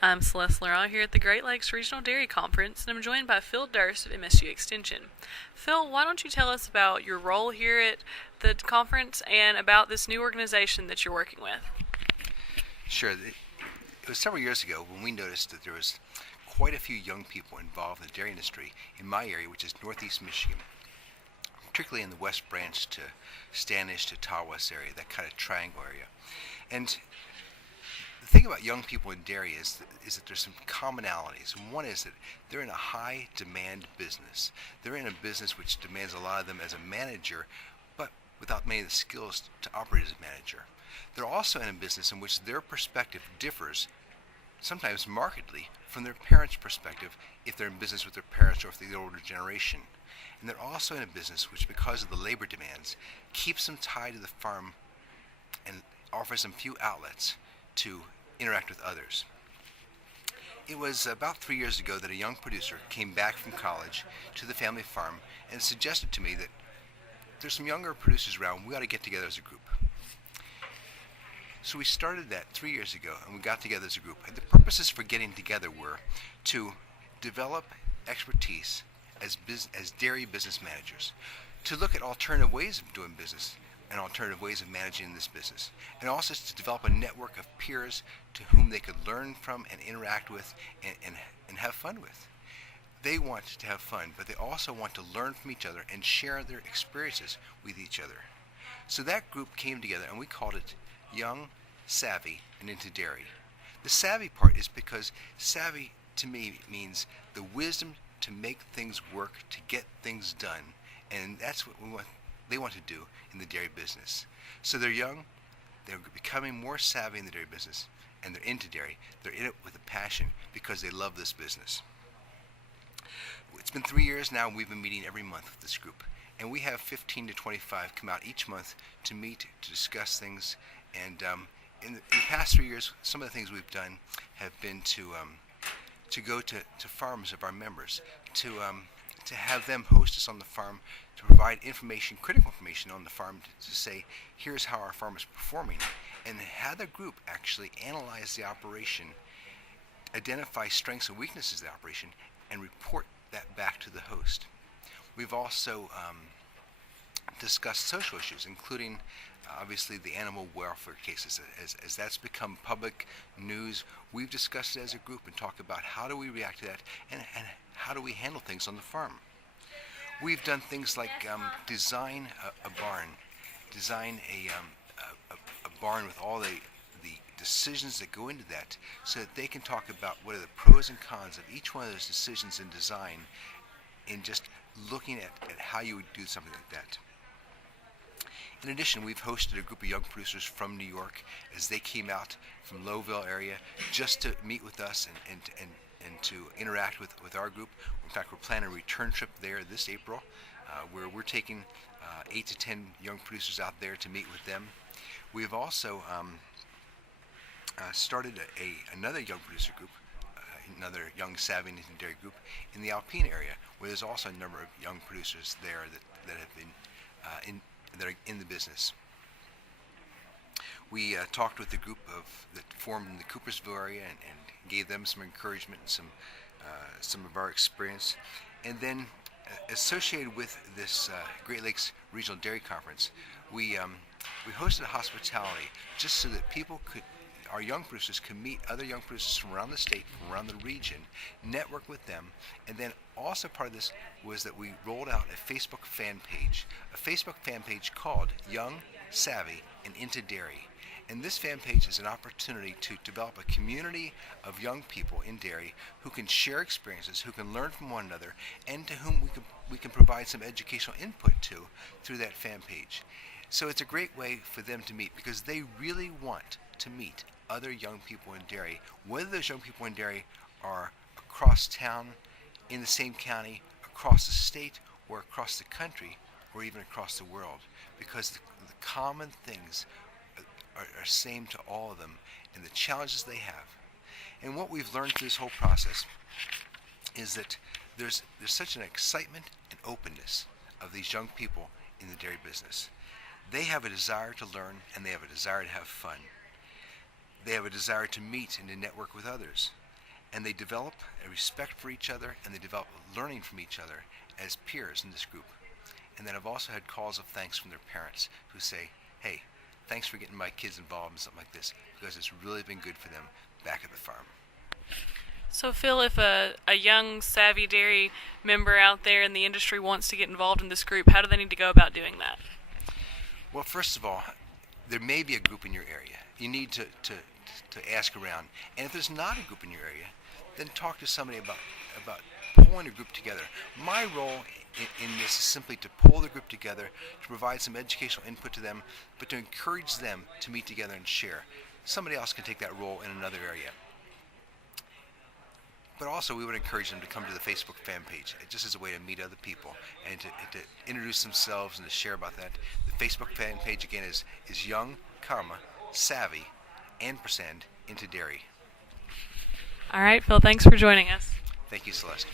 I'm Celeste, Laurent here at the Great Lakes Regional Dairy Conference, and I'm joined by Phil Durst of MSU Extension. Phil, why don't you tell us about your role here at the conference and about this new organization that you're working with? Sure. It was several years ago when we noticed that there was quite a few young people involved in the dairy industry in my area, which is northeast Michigan, particularly in the West Branch to Standish to Tawas area, that kind of triangle area. And the thing about young people in dairy is that there's some commonalities. And one is that they're in a high demand business. They're in a business which demands a lot of them as a manager, but without many of the skills to operate as a manager. They're also in a business in which their perspective differs, sometimes markedly, from their parents' perspective if they're in business with their parents or if they're the older generation. And they're also in a business which, because of the labor demands, keeps them tied to the farm and offers them few outlets to interact with others. It was about 3 years ago that a young producer came back from college to the family farm and suggested to me that there's some younger producers around, we ought to get together as a group. So we started that 3 years ago, and we got together as a group. And the purposes for getting together were to develop expertise as dairy business managers, to look at alternative ways of doing business and alternative ways of managing this business, and also to develop a network of peers to whom they could learn from and interact with and have fun with. They want to have fun, but they also want to learn from each other and share their experiences with each other. So that group came together, and we called it Young, Savvy, and Into Dairy. The savvy part is because savvy to me means the wisdom to make things work, to get things done, and that's what they want to do in the dairy business. So they're young, they're becoming more savvy in the dairy business, and they're into dairy. They're in it with a passion because they love this business. It's been 3 years now, and we've been meeting every month with this group, and we have 15 to 25 come out each month to meet, to discuss things. And in the past 3 years, some of the things we've done have been to go to farms of our members, to have them host us on the farm, to provide information, critical information on the farm, to say, here's how our farm is performing, and have the group actually analyze the operation, identify strengths and weaknesses of the operation, and report that back to the host. We've also discussed social issues, including obviously the animal welfare cases. As that's become public news, we've discussed it as a group and talked about how do we react to that and how do we handle things on the farm. We've done things like design a barn, design a barn with all the decisions that go into that, so that they can talk about what are the pros and cons of each one of those decisions in design, in just looking at how you would do something like that. In addition, we've hosted a group of young producers from New York as they came out from Lowville area just to meet with us and to interact with our group. In fact, we're planning a return trip there this April, where we're taking 8 to 10 young producers out there to meet with them. We've also started another young producer group, another young savvy and dairy group in the Alpine area, where there's also a number of young producers there that have been that are in the business. We talked with the group that formed in the Coopersville area and gave them some encouragement and some of our experience. And then associated with this Great Lakes Regional Dairy Conference, we hosted a hospitality just so that our young producers could meet other young producers from around the state, from around the region, network with them, and then also part of this was that we rolled out a Facebook fan page called Young, Savvy, and Into Dairy. And this fan page is an opportunity to develop a community of young people in dairy who can share experiences, who can learn from one another, and to whom we can provide some educational input to through that fan page. So it's a great way for them to meet because they really want to meet other young people in dairy, whether those young people in dairy are across town, in the same county, across the state, or across the country, or even across the world, because the common things are same to all of them and the challenges they have. And what we've learned through this whole process is that there's such an excitement and openness of these young people in the dairy business. They have a desire to learn and they have a desire to have fun. They have a desire to meet and to network with others. and they develop a respect for each other, and they develop learning from each other as peers in this group. And then I've also had calls of thanks from their parents who say, hey, thanks for getting my kids involved in something like this, because it's really been good for them back at the farm. So Phil, if a young, savvy dairy member out there in the industry wants to get involved in this group, how do they need to go about doing that? Well, first of all, there may be a group in your area. You need to ask around. And if there's not a group in your area, then talk to somebody about pulling a group together. My role in this is simply to pull the group together, to provide some educational input to them, but to encourage them to meet together and share. Somebody else can take that role in another area. But also, we would encourage them to come to the Facebook fan page, just as a way to meet other people and to introduce themselves and to share about that. The Facebook fan page, again, is Young, Savvy, ampersand into Dairy. All right, Phil, thanks for joining us. Thank you, Celeste.